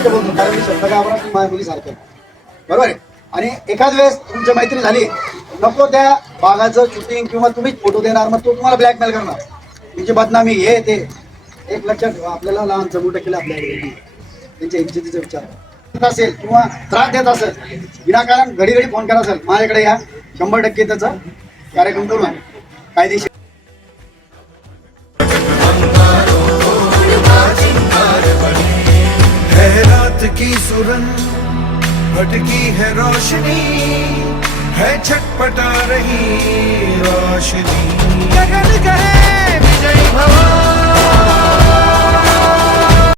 स्पष्ट बोलतो कारण मी शब्द घाबरा माझ्या मुलीसारखं बरोबर आहे? आणि एखाद वेळेस तुमची मैत्री झाली नको त्या बागाचं शूटिंग किंवा तुम्हीच फोटो देणार मग तो तुम्हाला ब्लॅकमेल करणार. तुमची बदनामी हे ते. एक लक्षात ठेवा आपल्याला लहान मोठं केलं आपल्या त्यांच्या इज्जतीचा विचार. असेल किंवा त्रास देत असेल विनाकारण घडी घडी फोन करा असेल माझ्याकडे या. शंभर टक्के त्याचा कार्यक्रम करू कायदेशीर रात की सुरन भटकी है रोशनी है छटपटा रही रोशनी।